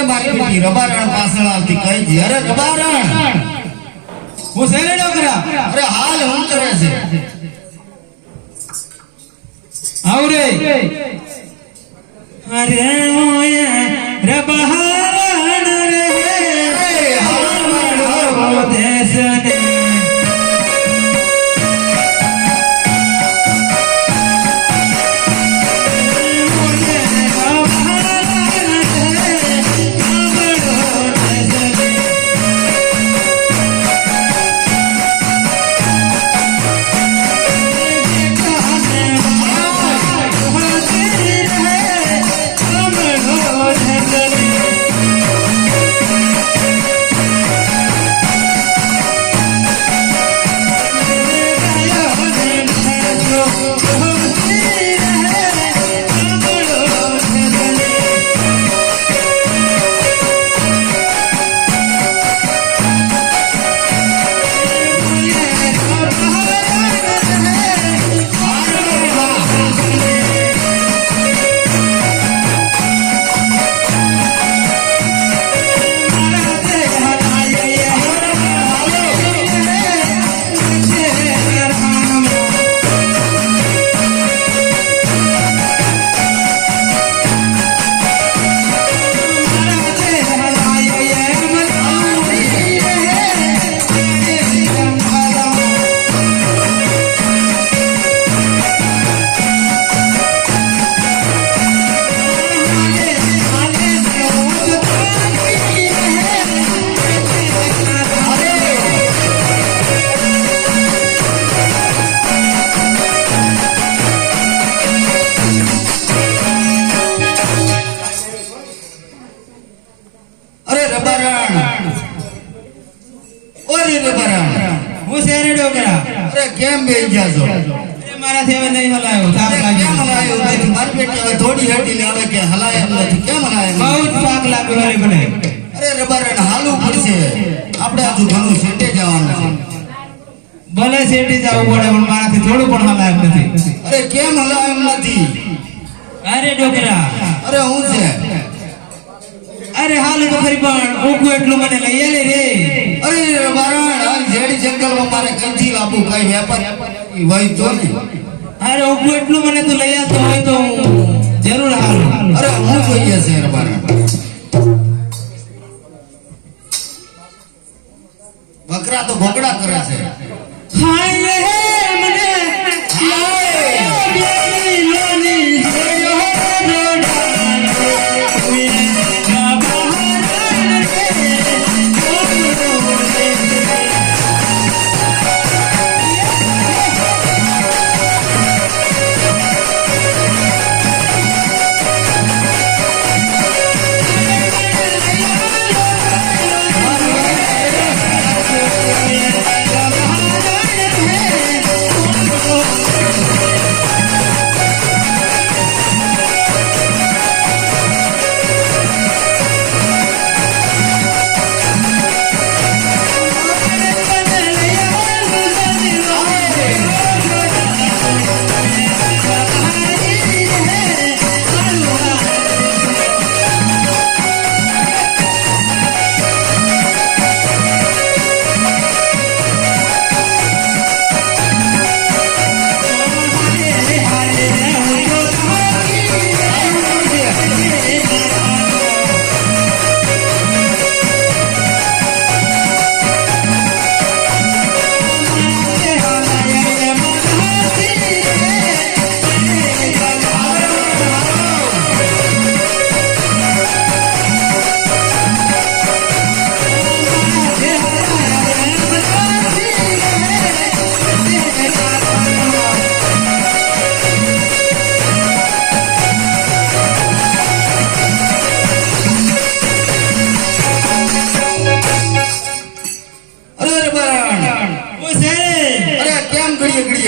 અરે મારી બેટી રબારણ પાછળ આવતી કઈ દી અરે રબારણ હું સેને ડોકરા અરે હાલ હું કરે છે આવરે અરે ઓય રબારણ રે હાલ મારો દેશ ને કેમ બેહી ગયા છો મારાથી હવે નહીં હલાયો થાક કેમ લાગ્યો હલાયો નથી મારી બેટી હવે થોડી હેડી ને હવે કે હલાય એમ નથી કેમ હલાય બહુ જ થાક લાગ્યો હરે મને અરે રબારણ હાલવું પડશે આપણે આજુ ઘણું સેટે જવાનું છે ભલે સેટી જવું પડે પણ મારાથી થોડું પણ હલાય એમ નથી અરે કેમ હલાય એમ નથી અરે ડોકરા અરે હું છે અરે હાલ તો ખરી પણ ઊંઘું એટલું મને લઈ આલે રે અરે રબારણ હાલ જેડી જંગલમાં મારે કઈથી લાવવું કઈ વેપાર હોય તો ને અરે ઊંઘું એટલું મને તું લઈ આવતો હોય તો હું જરૂર હાલું અરે હું જોઈએ છે રબારણ બકરા તો ભોગડા કરે છે હાય રે મને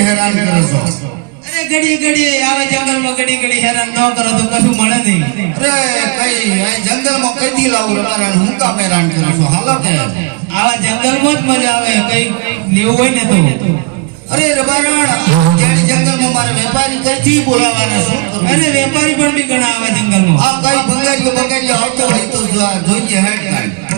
હેરાન કરો છો અરે ઘડી ઘડી આવા જંગલમાં ઘડી ઘડી હેરાન ન કરો તો કશું મળે નહીં અરે કઈ આ જંગલમાં કઈથી લાવું રબારણ હું કામ હેરાન કરું છું હાલો કે આવા જંગલમાં જ મજા આવે કઈ લેવું હોય ને તો અરે રબારણ જેની જંગલમાં મારે વેપારી કઈથી બોલાવાના છે અરે વેપારી પણ બી ઘણા આવે જંગલમાં આ કઈ બંગાળીઓ આવતો હોય તો આ જોઈએ હેડ કાઢ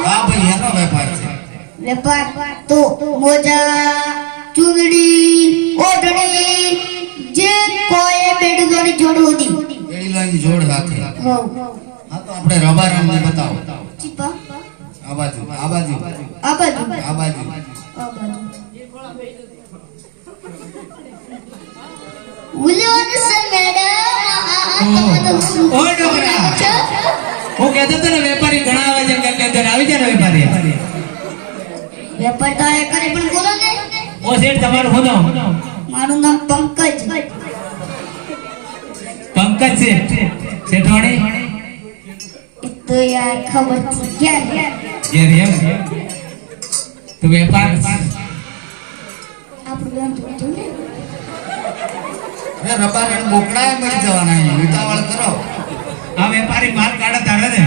હા ભાઈ એનો વેપાર છે વેપાર તો મોજા ચૂંદડી ઓઢણી જે કોઈ બેડું જોડું હતી બેડીલાની જોડ સાથે હો હા તો આપણે રબારામને બતાવો ચીપા આ બાજુ આ બાજુ આ બાજુ આ બાજુ ઉલ્યોન સે મેડમ ઓ ડોકરા હું કહેતો હતો ને વેપારી ઘણા આવે છે કે અંદર આવી જાય ને વેપારી વેપાર તો આ કરે પણ બોલો ને ઓ શેઠ તમારું હું નામ મારું નામ પંકજ પંકજ શેઠ શેઠવાણી એ તો યાર ખબર છે ક્યાં ઘેર એમ તો વેપાર આપણું ગામ તો ને અરે રબારાને બોકડાએ મરી જવાના અહીંયા ઉતાવળ કરો આ વેપારી માલ કાઢે તારે ને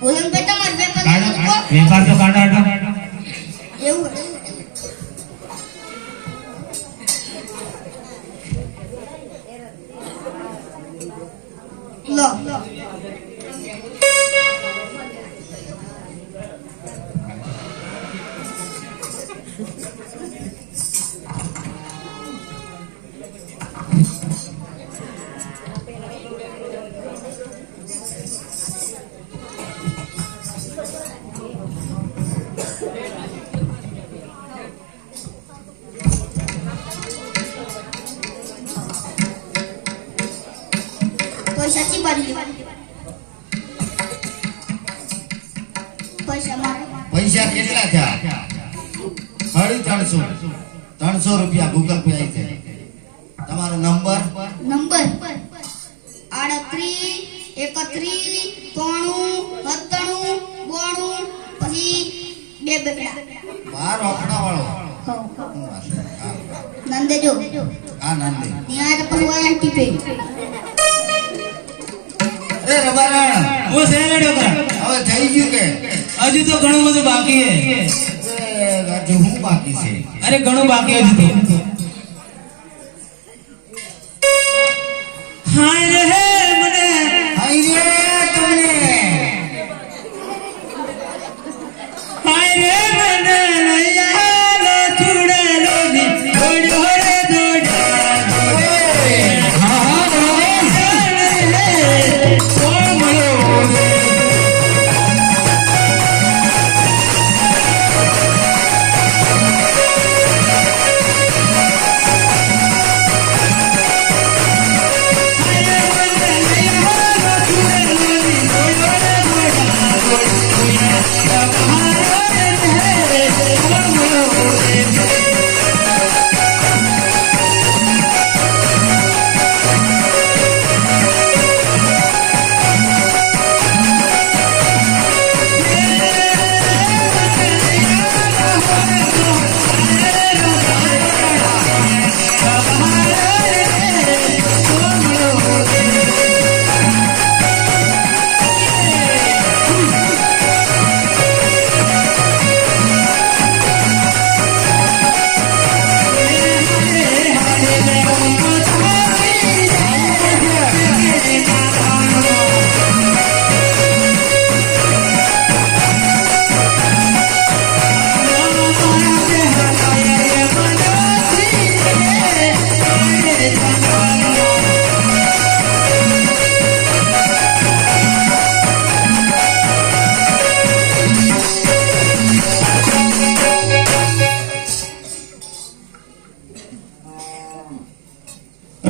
બોલન બેટા માર વેપાર કાઢો વેપાર તો કાઢો એવું લો પૈસા ચી બારી પૈસા મારે પૈસા કેટલા થયા 350 300 રૂપિયા ગૂગલ પે આવી જાય તમારો નંબર નંબર 38 31 93 97 92 પછી બે બેકડા બાર ઓકડા વાળો નંદે જો હા નંદે ત્યાં તો પછી વાયા ટીપે અરે રબારા ઓ શેઠ ડોકરા હવે થઈ ગયું કે હજુ તો ઘણું બધું બાકી છે હજુ હું બાકી છે અરે ઘણું બાકી હજુ તો હાય રે મને હાય રે તમને હાય રે મને લૈયા ચૂડેલો ની દોડ્યો રે દોડ્યો હા કોણ મળ્યો હાય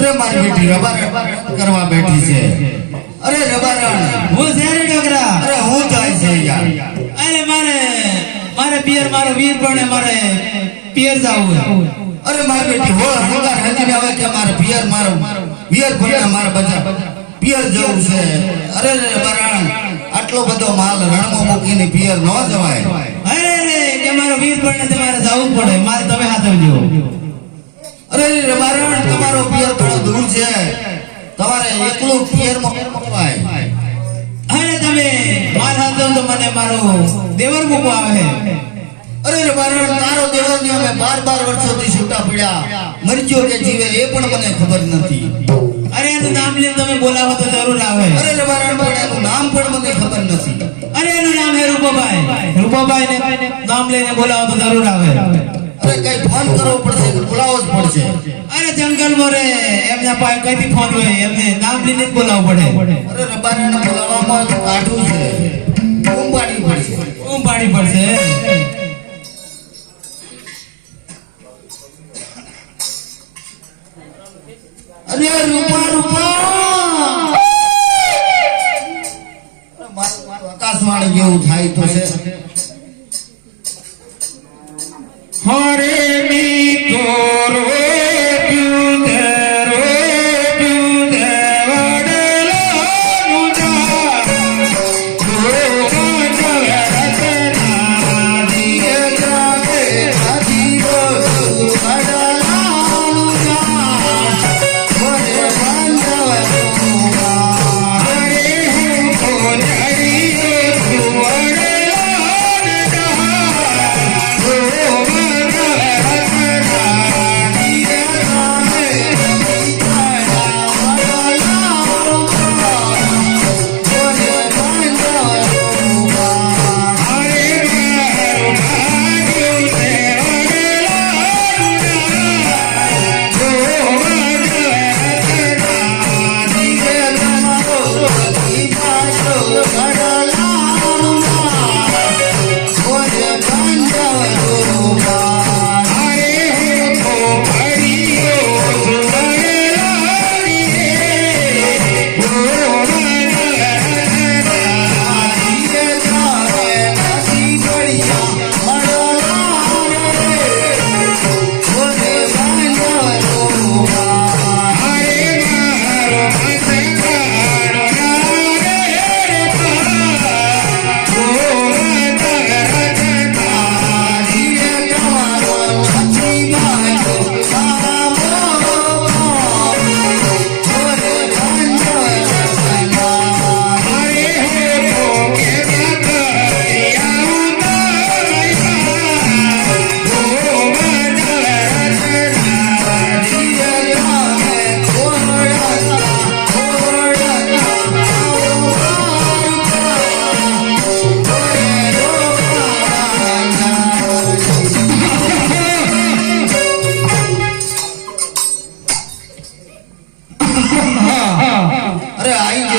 અરે મારી બેટી રબારણ કરવા બેઠી છે. અરે રબારણ, હું શેરી ડોકરા. અરે હું જાય છે યાર. અરે મારે પિયર મારો વીર પણ મારે પિયર જાવું છે. અરે મારી બેટી હો હંગાર હજીને આવે કે મારે પિયર મારો પિયર ભણ્યા મારા બધા પિયર જવું છે. અરે રબારણ, આટલો બધો માલ રણમાં મૂકીને પિયર ન જવાય. અરે કે મારો વીર પણ તમારે જાવું પડે. મારે તમે હાથવજો. અરે રબારણ, તમારો પિયર થોડો દૂર છે, તમારે એકલું પિયરમાં મૂકવાય. અરે તમે માર હાથવ તો મને મારો દેવર મૂકવા આવે છે. અરે રબારણ, તારો દેવરને અમે 12 વર્ષોથી છૂટા પડ્યા, મરજો કે જીવે એ પણ મને ખબર નથી. અરે એનું નામ લઈને તમે બોલાવો તો જરૂર આવે. અરે રબારણ, પણ એનું નામ પણ મને ખબર નથી. અરે એનું નામ હે રૂપાભાઈ. રૂપાભાઈ ને નામ લઈને બોલાવો તો જરૂર આવે. અરે કઈ ફોન કરવો પડશે કે બોલાવવો જ પડશે? અરે જંગલમાં રે એમના પાસે કઈથી ફોન હોય, એમને નામ લઈને જ બોલાવવું પડે. અરે રબારણ, બોલાવવામાં તો કાઢું છે, બૂમ પાડવી પડશે. બૂમ પાડી પડશે. અરે રૂપા રૂપા, આકાશવાણી જેવું થાય તો છે. હરે મીઠો રો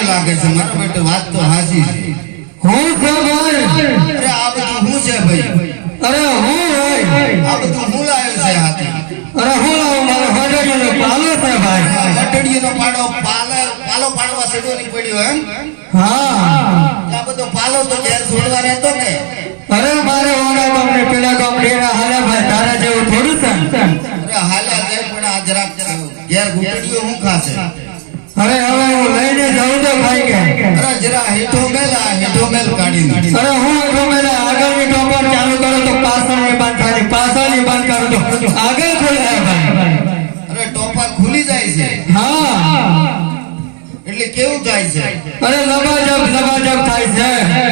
લાગે છે મારો બેટો, વાત તો હાચી છે. હું ખબર. અરે આ બધું હું છે ભાઈ? અરે હું આ બધું હું લાવ્યો છે હાથી? અરે હું લાવું મારો હડડીનો પાલો છે ભાઈ. હટડીનો પાડો પાલો પાડવા સેડોની પડ્યો એમ? હા. આ બધો પાલો તો ઘેર છોડવા રહેતો કે? અરે મારે ઓના ગામને પેલા ગામડે હાલે ભાઈ, તારા જેવું થોડું છે. અરે હાલ્યા છે પણ આ જરાક ઘેર ગુટડીઓ હું ખાશે? અરે હવે હું લઈને જાઉં તો ભાઈ કે અરે જરા હેઠો મેલ કાઢી દે. અરે હું હેઠો મેલા આગળની ટોપર ચાલુ કરો તો પાછળની બંધ થાય, પાછળની બંધ કરો તો આગળ ખોલે ભાઈ. અરે ટોપર ખુલી જાય છે. હા. એટલે કેવું થાય છે? અરે લબાજબ થાય છે.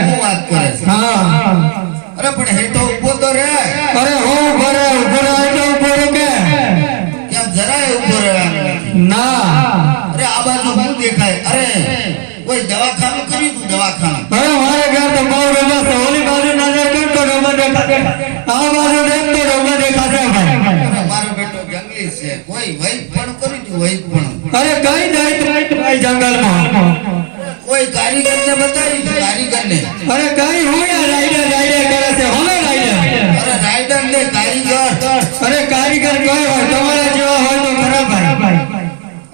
હું વાત કરે છે? હા. અરે પણ હેઠો ઉભો તો રે. અરે હું ઉભો રહું કે ત્યાં જરાય ઉભો રહેવાનું નથી. ના. અરે આ બાજુ હું દેખાય? અરે કોઈ દવાખાનું કર્યું તું? દવાખાનું? અરે મારે ઘર તો બહુ રમત છે. ઓલી બાજુ નજર કરતો રમત દેખાશે, આ બાજુ દેખતો રમત દેખાશે ભાઈ. અરે મારો બેટો જંગલી છે, કોઈ વૈદ પણ કર્યું તું? વૈદ પણ? અરે કઈ જાય ભાઈ જંગલમાં? કોઈ કારીગરને બતાવી તું? કારીગરને? અરે કઈ હું રાઈડર કરે છે. હવે રાઈડર. અરે રાઈડર ને કારીગર? અરે કારીગર કઈ હોય તમારા જેવા હોય તો ખરા ભાઈ.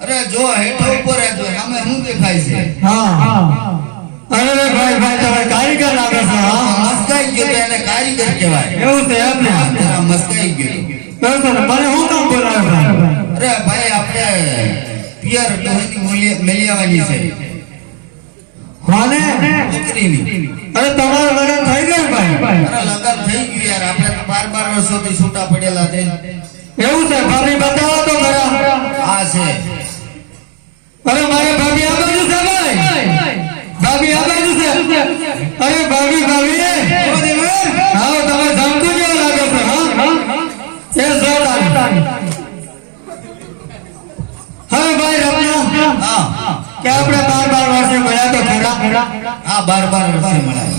અરે જો હેઠો ઉપર હતો સામે શું દેખાય છે હા અરે ભાઈ તમે કારીગર લાગે છે હા મસ્કાઈ ગયો તો એને કારીગર કહેવાય એવું છે એમ ને જરા મસ્કાઈ ગયો બસ મને હું કામ બોલાવ્યો ભાઈ અરે ભાઈ આપણે પિયર ડોહીની મેલિયાવાની છે કોને છોકરીની અરે તમારું લગ્ન થઈ ગયું ભાઈ અરે લગન થઈ ગયું યાર આપણે તો 12 વર્ષોથી છૂટા પડેલા છે એવું છે ભાભી બતાવો તો ખરા આ છે અરે મારે ભાભી આ બાજુ છે ભાઈ ભાભી આ બાજુ છે અરે ભાભી હા તમે ધમકુ જેવો લાગે છે હા એ જોરદાર હવે ભાઈ રમણા હા કે આપણે 12 વર્ષે મળ્યા તો ખરા આ 12 વર્ષે મળ્યા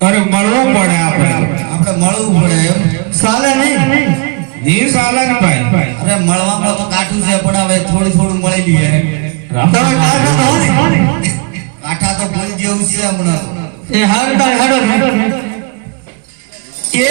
અરે મળવું પડે આપણે મળવું પડે એમ સાલે નહીં જી સાલન ભાઈ અરે મળવામાં તો કાઠું છે પણ હવે થોડું મળી લઈએ તમે કાઢો તો ને કાઠા તો ભૂલ જેવું છે હમણાં એ હાડો એ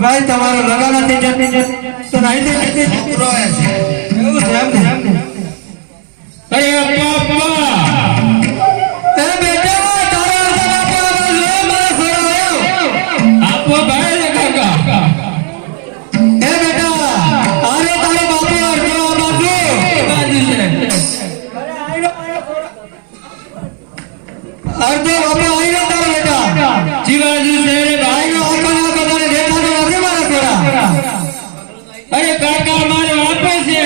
ભાઈ તમારો લગાના તે તો નહીં દે છોકરો એ છે એવું છે એમ ને અરે પાપા એ બેટા તારા બાપા લે મારા છોરાયો આપો ભાઈ કાકા એ બેટા અરે તારો બાપુ અર્જો બાજુ બાજુ છે અર્જો બાપા આઈનો તારો બેટા જીવાજુ છે રે ભાઈ આઈનો આપણા બધાને દેખા તો નથી મારા છોરા અરે કાકા મારે આપે છે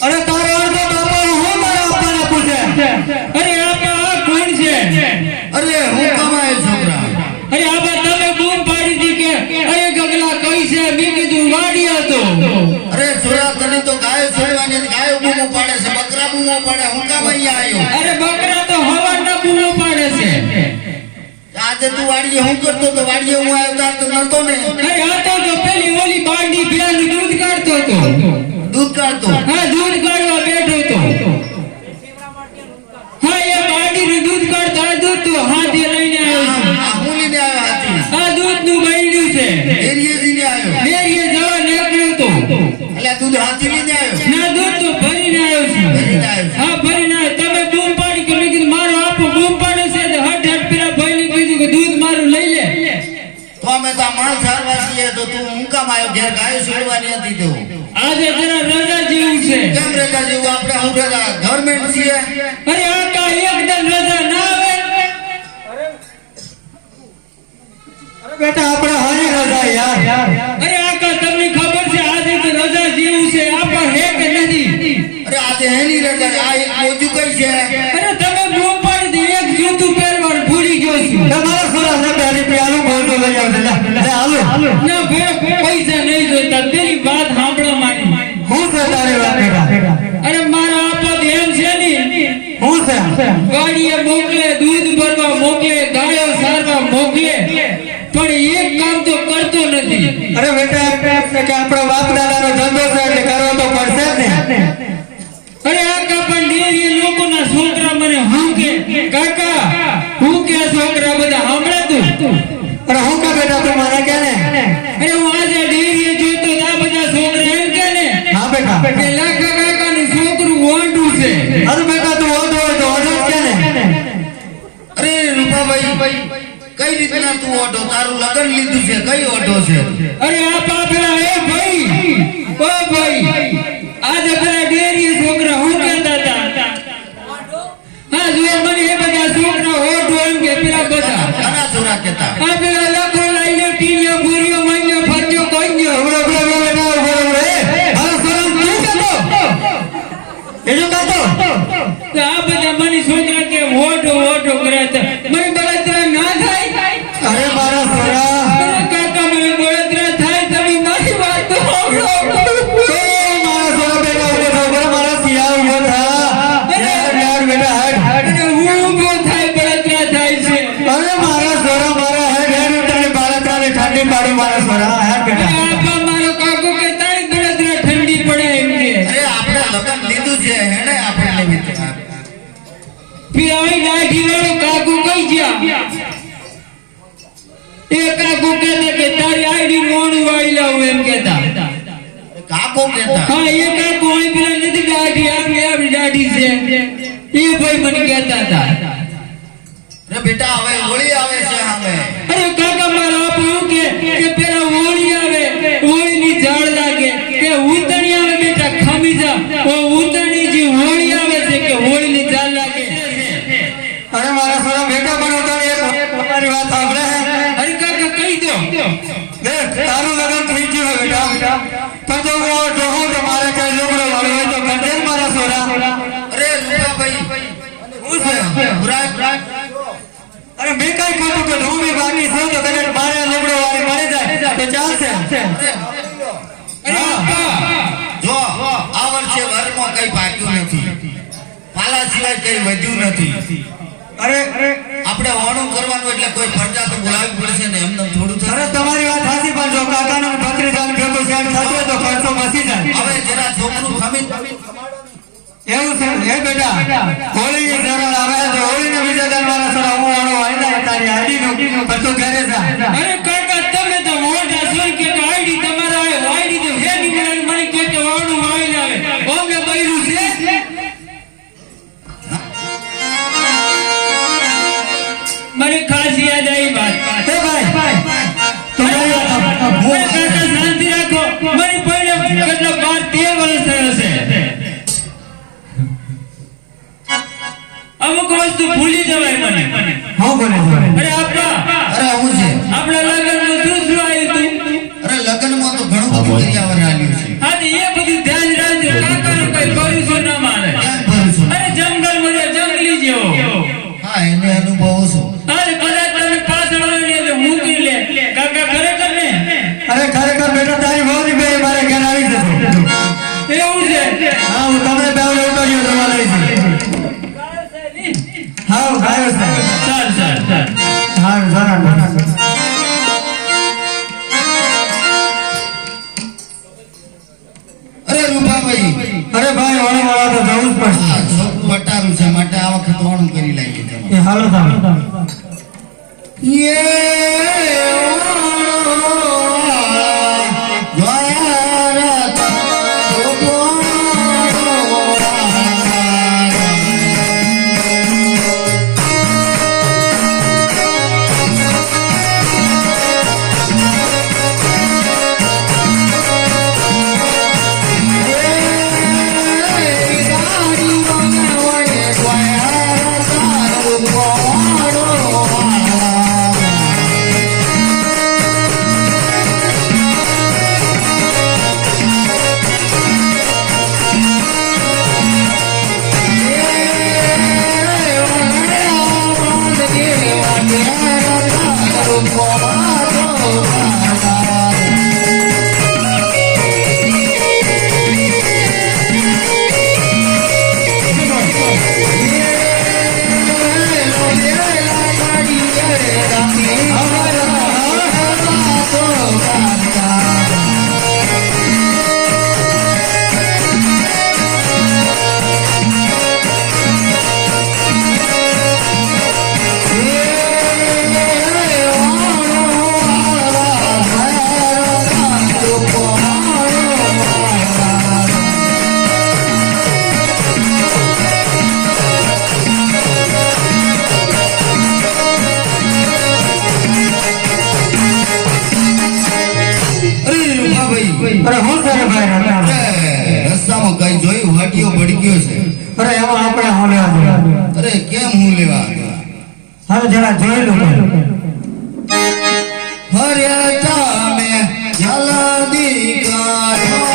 અરે તારો અર્જો બાપા હું મારા આપવાના પૂછે અરે આપા આ કોણ છે અરે હું કમાય છોકરા અરે આપા તમે બૂમ પાડી દી કે અરે ગગલા કઈ છે મેં કીધું વાડી હતો અરે છોરા તને તો ગાયો છોડવાની ગાયો બૂમો પાડે છે બકરા બૂમો પાડે હું કામ અહીંયા આવ્યો અરે બકરા તો હવાના બૂમો પાડે છે આજે તું વાડીએ હું કરતો તો વાડીએ હું આવ્યો તો નતો ને અરે આ તો પેલી ઓલી બાંડી ભેળનું દૂધ કાઢતો હતો દૂધ કાઢતો હા દૂધ કાઢવા બેઠો હતો હા એ બાંડીનું દૂધ કાઢતો આ દૂધ તો હાથે લઈને આવ્યો છું આ હું લઈને આવ્યો હાથી આ દૂધનું બૈડું છે એરિયેજીને આવ્યો ડેરીએ જવા નીકળ્યો તો એટલે દૂધ હાથી લઈને આવ્યો ના દૂધ તો ભરીને આવ્યો છું ભરીને આવ્યો હા ભરીને આવ્યો તમે બૂમ પાડી કે મેં કીધું મારો આપો બૂમ પાડી અમે તો આ માલ સારવા છીએ તો તું હું કામ આવ્યો ઘેર ગાયો છોડવાની હતી તો આજે જરા રજા જેવું છે. કેમ રજા જેવું આપણે હું ગવર્મેન્ટ છીએ અરે આકા એકદમ રજા ના આવે. બેટા આપણે હાની રજા યાર. અરે આકા તમને ખબર છે આજે તો રજા જેવું છે આપા હે કે નથી? અરે આજે એની રજા આ એક મોજું કઈ છે અરે તમે બૂમ પાડી દી એક જૂતું પહેરવાનું ભૂલી ગયો છું. તમારા સોરા ને બેરી પ્યાલું બોલતો લઈ આવજે લે હાલો ના ભેળ પૈસા નહીં જોતા તેરી વાત સાંભળો મારી. હું છે તારી વાત બેટા અરે મારા આપત એમ છે ને હું છે ગાડીએ મોકલે દૂધ ભરવા મોકલે ગાયો સારવા મોકલે પણ એક કામ તો કરતો નથી. અરે બેટા આપણે કે આપણો બાપ દાદાનો ધંધો છે એટલે કરવો તો પડશે જ ને. અરે આકા પણ ડેરી લોકોના છોકરા મને હું કે કાકા હું કે આ છોકરા બધા સાંભળે તું. અરે હું કે બેટા તું મને કે ને અરે હું આજે ડેરીએ જોતો તો આ બધા છોકરા એમ કે ને હા બેટા કે લાખા કાકાનું છોકરું ઓંડું છે. અરે બેટા તું ઓઢો હોય તો ઓઢો જ કે ને. અરે રૂપાભાઈ કઈ રીતના તું ઓઢો તારું લગન લીધું છે કઈ ઓઢો છે અરે આ પાપડા એ ભાઈ ઓ ભાઈ આજે પેલા ડેરી છોકરા હું કહેતા હતા હા જો મને એ બધા છોકરા ઓઢો એમ કે પેલા બધા ઘણા છોરા કહેતા આ પેલા લાખો લાઈનો ટીયો ભૂરિયો મણ્યો ફરજો કોઈયો ઉભરો ઉભરો બેટા ઉભરો હાલો સોરા તું કેતો એજો કાતો તો આ બધા મને છોકરા કે ઓઢો ઓઢો કરે છે મને બળતરા ના થાય. અરે મારા સોરા અરે કાકા મને બળતરા થાય તમે મારી વાત તો સાંભળો. મારા સોરા બેટા ઉભરો મારા સિયા ઉભો થા યાર બેટા હટ અરે હું ઊભો થાય બળતરા થાય છે. અરે મારા સોરા મારા હેડ હેડ તારી બાળકાને ઠંડી પાડી મારા સોરા હેડ અરે બેટા આપા મારો કાકો કે તારી બળતરા ઠંડી પડે એમ કે અરે આપણે લગન લીધું છે હેને આપણને મિત્ર फिर आई लाठी वाले काकू कई गया एक काकू कहता कि तारी आईडी मोड़ वाली लाओ एम कहता કાકો કહેતા हाँ ये काकू आई फिर नहीं लाठी आ गया अपनी लाठी से ये भाई मन कहता था અરે બેટા હવે હોળી આવે છે હવે अरे काका मारा आप यूं के पेरा होली आवे होली नी झाड़ लागे के उतनी आवे बेटा खमी जा वो उतनी जी होली आवे से के होली नी झाड़ लागे અરે મારા સોરા બેટા બનો તો એક તમારી વાત સાંભળે अरे काका कही दो દેખ તારું લગન થઈ ગયું હે બેટા તો જો હું જોઉં તો મારે કઈ લુગડો વાળો હોય તો કંડે મારા સોરા અરે રૂપાભાઈ હું છે બુરા અરે મેં કઈ ખોટું કે હું બી બાકી છું તો કદાચ મારે લુગડો વાળી મળી જાય તો ચાલશે अरे आपा જો આ વર્ષે વરમાં કઈ પાક્યું નથી પાલા સિવાય કઈ વધ્યું નથી અરે આપણે ઓણું કરવાનું એટલે કોઈ ફરજા તો બોલાવવી પડશે ને એમને થોડું અરે થશે તમારી વાત સાચી પણ જો કાકાનો બકરી જાન ભેગો શેર થશે તો ખર્ચો બચી જાય હવે જરા છોકરું ખમી એવું છે હે બેટા હોળી ની સરળ આવે તો હોળી ને બીજા દાન મારા સર હું આનો વાયદા તારી આઈડી નો બધું ઘરે જા अरे काका તમે તો મોટા છો કે આઈડી તમારા આવે આઈડી તો હે ની મને કે વાણું વાળી આવે ઓમે બૈરું છે મને ખાસ યાદ આવી વાત હે ભાઈ તમારી વાત અરે કાકા શાંતિ રાખો મને પહેલે કેટલા 12-13 વર્ષ થયા છે અમુક વસ્તુ ભૂલી જવાય મને હું બોલે છે અરે આપા અરે હું છે આપણા લગ્નમાં શું શું આવ્યું હતું અરે લગ્નમાં તો ઘણું બધું કર્યાવર આવ્યું છે હા તો એ બધું ધ્યાન રાખજો કાકાનું કઈ ભરોસો ના માને ક્યાં ભરું છું અરે જંગલ મને જંગલી જેવો હા એને અનુભવો છો અરે કદાચ તમે પાછળ વળી તો મૂકી લે કાકા ખરેખર ને અરે ખરેખર બેટા તારી બહુ બે મારે ઘર આવી જશે એવું છે હા હું તમને બેવડે ઉતાર્યો દવા લઈ છું હા હું આવ્યો છે ચાલ ચાલ ચાલ હા જરા અરે રૂપાભાઈ અરે ભાઈ ઓણે વાળા તો જવું જ પડશે આ છોકરું વટારું છે માટે આ વખત ઓણું કરી લાગી તમે એ હાલો તમે Yeah. જરા જોઈ લો હર્યા તમે જલદી કાઢો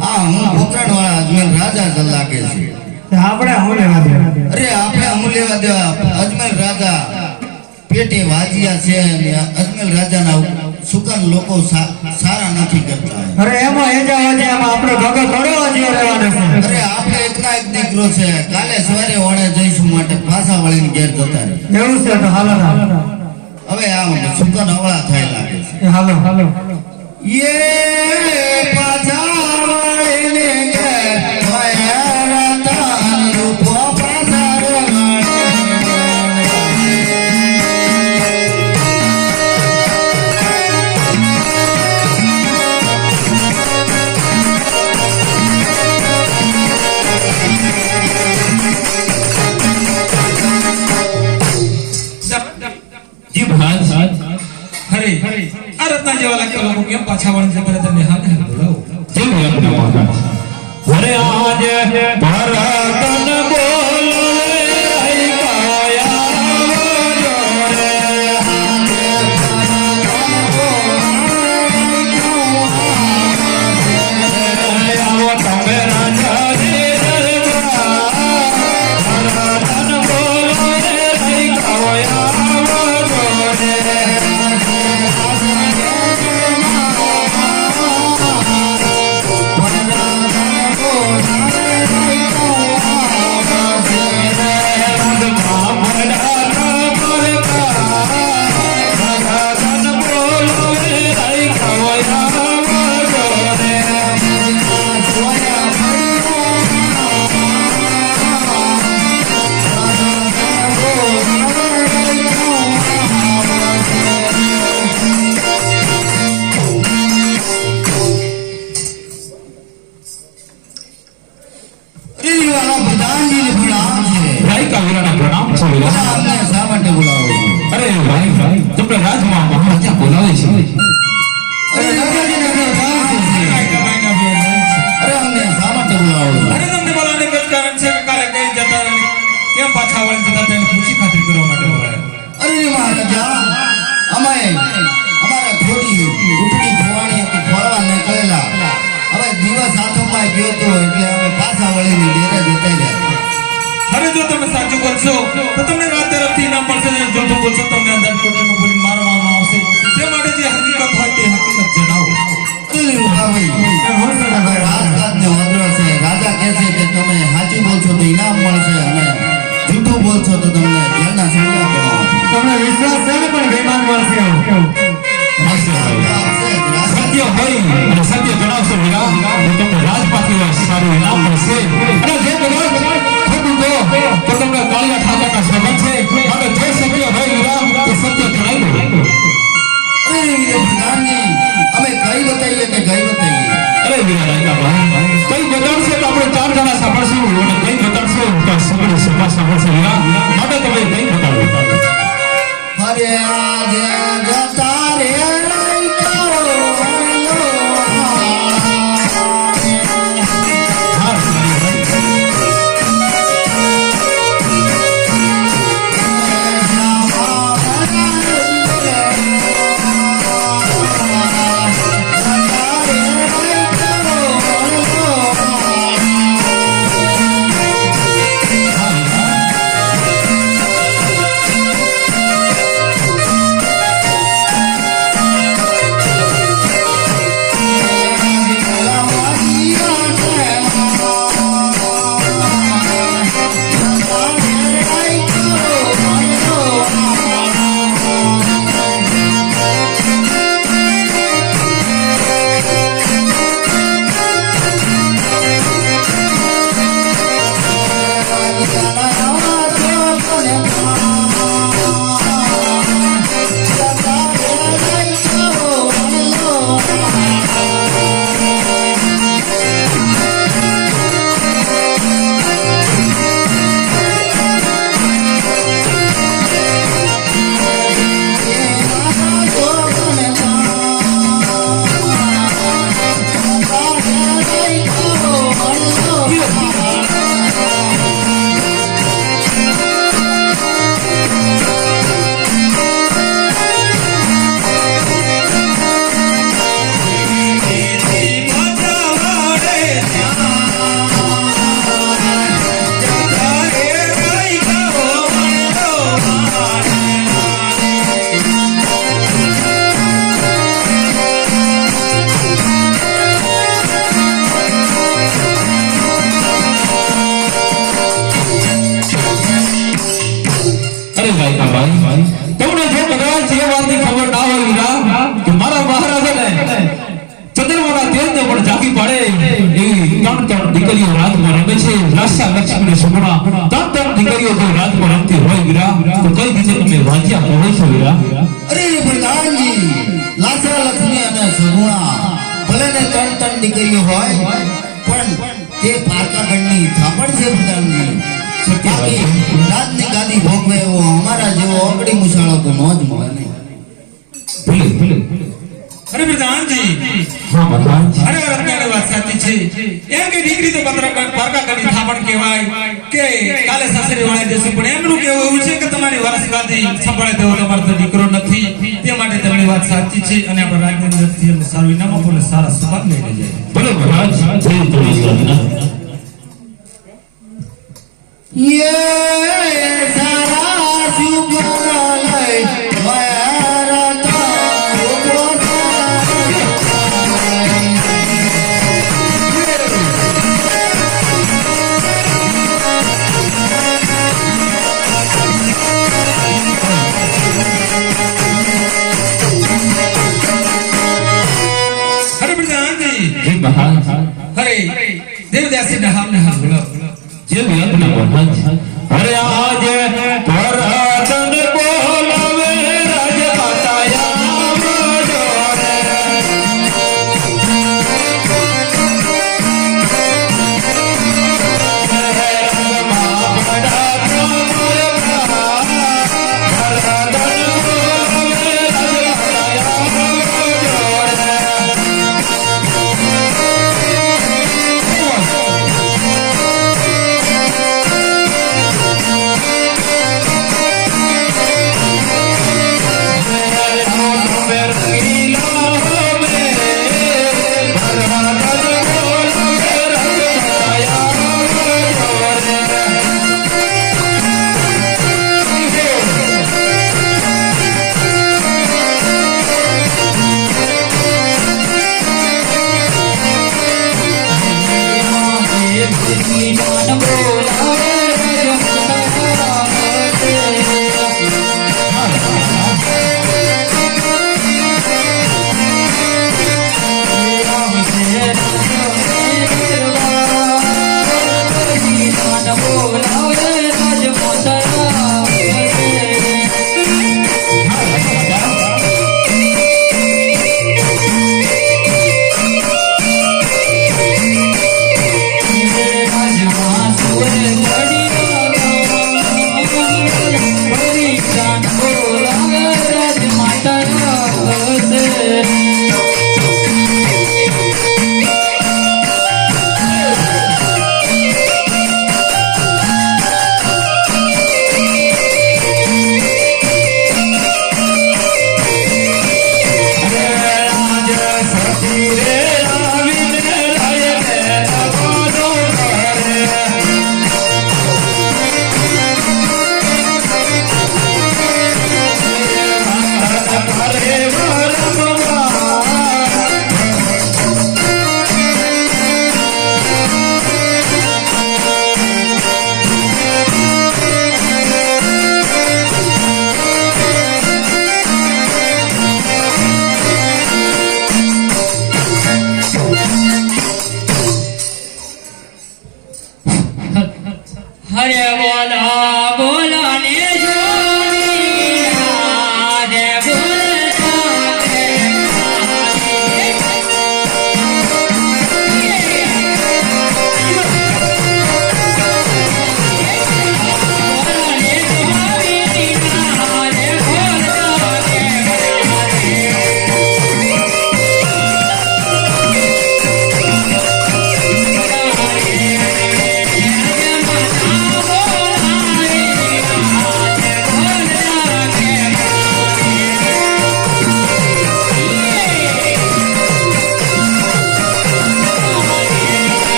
આ હું પોકરણવાળા અજમેર રાજા સલાકે છે આપણે હું લેવા દે અરે આપણે અમુ લેવા દેવા અજમેર રાજા પેટે વાજિયા છે અને અજમેર રાજાના સુકન લોકો સારા નથી કરતા અરે એમાં એજા વાજે એમાં આપણે ભગત થોડો વાજિયો રહેવાનો છે અરે આપણે એકના એક દીકરો છે કાલે સવારે ઓણે જઈશું માટે પાછા વળીને ઘેર જતા રહે એવું છે તો હાલો હવે આમ સુકન અવળા થાય લાગે છે હાલો ये पाछा वाले के वयरतान रूपो पाछार जी भाई हरे आ रत्ना जेवा लागता लोगो केम पाछा वळीने જતા રહેતા ને હાને બોલાવો જય આપના મહારાજ વરે આજે ભરતન બોલવે કાયા આવો તમે રાજા ને ભરતન બોલવે કાયા તો તમને રાત તરફથી ઇનામ મળશે અને જો તો બોલશો તમને અંદર કોટરમાં બોલી મારવામાં આવશે તે માટે જે હકીકત હોય તે હકીકત જણાવો રાજા કહે છે કે તમે સાચું બોલશો તો ઇનામ મળશે અને જૂઠું બોલશો તો તમને જેલના સજા પડશે તમને વિશ્વાસ છે ને પણ બેમાન મળશે સત્ય હોય અને સત્ય જણાવશો વીરા તો તમને રાજપાથી સારું ઇનામ મળશે અને જે બધા ખોટું તો તમને કાળિયા ઠાકરના સંબંધ છે અને જે સત્ય હોય વીરા એ સત્ય જણાવી અમે કઈ બતાવીએ કે કઈ બતાવીએ અરે વીરા રાજાભાઈ કઈ બતાડશે તો આપણે ચાર જણા સાંભળશું અને કઈ બતાડશે તો સગળી સભા સાંભળશે વીરા માટે તમે કઈ બતાડો હરે આજે જતા રે ઘણા ત્રણ દીકરીઓ જો રાજ પર રમતી હોય વીરા તો કઈ રીતે તમે વાંચ્યા કહો છો વીરા? અરે પ્રધાનજી, લાસા લક્ષ્મી અને સગુણા ભલે ને ત્રણ દીકરીઓ હોય પણ તે પારકાગઢની થાપણ છે પ્રધાનજી. બાકી રાજની ગાદી ભોગવે એવો અમારા જેવો ઓગડી મુસાળો તો નો જ મળે નહીં. ભલે અરે પ્રધાનજી, હા મહારાજ. અરે રત્નાની વાત સાચી છે. એમ કે દીકરી તો પારકાગઢની થાપણ કહેવાય કે કાલે સાસરે વળાઈ જશે, પણ એમનું કેવું એવું છે કે તમારી વારસગાદી સંભાળે તેવો તમારો તો દીકરો નથી. તે માટે તમારી વાત સાચી છે અને આપણા રાજ્યની અંદરથી એમને સારું ઇનામ આપો અને સારા સુભાગ લઈને જાય. ભલે મહારાજ, જય જોગેશ્વરના. યે સારા સુગલા લઈ મારા તારો અરે પ્રધાનજી, જય મહારાજ. અરે દેવદાસી ના હામને હાથ બોલાવો. જે વ્યાપના મહારાજ. અરે આજે ભરતન બોલાવે રાજપાતાયા જોડે.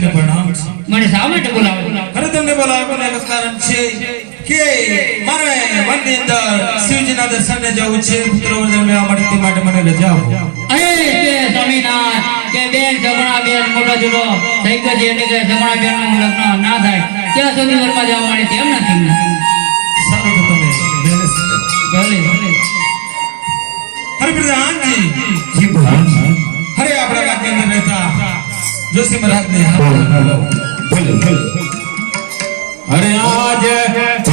પિતાશ્રીને પ્રણામ છે. મને શા માટે બોલાવો? અરે તમને બોલાવવાનું એક જ કારણ છે કે મારે મનની અંદર શિવજીના દર્શને જવું છે. પુત્રવર્ધન મેળવવા માટે તે માટે મને રજા આપો. અરે તે સ્વામિનાથ કે બેન જમણા બેન મોટો જુડો થઈ ગયો છે એટલે કે જમણા બેન નું લગ્ન ના થાય ત્યાં સુધી ઘરમાં જવા માટે તેમ નથી. સારું તો તમે બેલેન્સ કરો. ભલે ભલે. હરે પ્રધાનજી જી પ્રધાન હરે આપણા ગામની અંદર રહેતા જોશી મહારાજને ભલે ભલે અરે આજ ભરત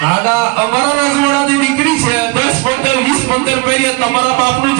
દાદા અમારા રાજવાડાની દીકરી છે 10 15 20 15 પહેરી તમારા બાપનું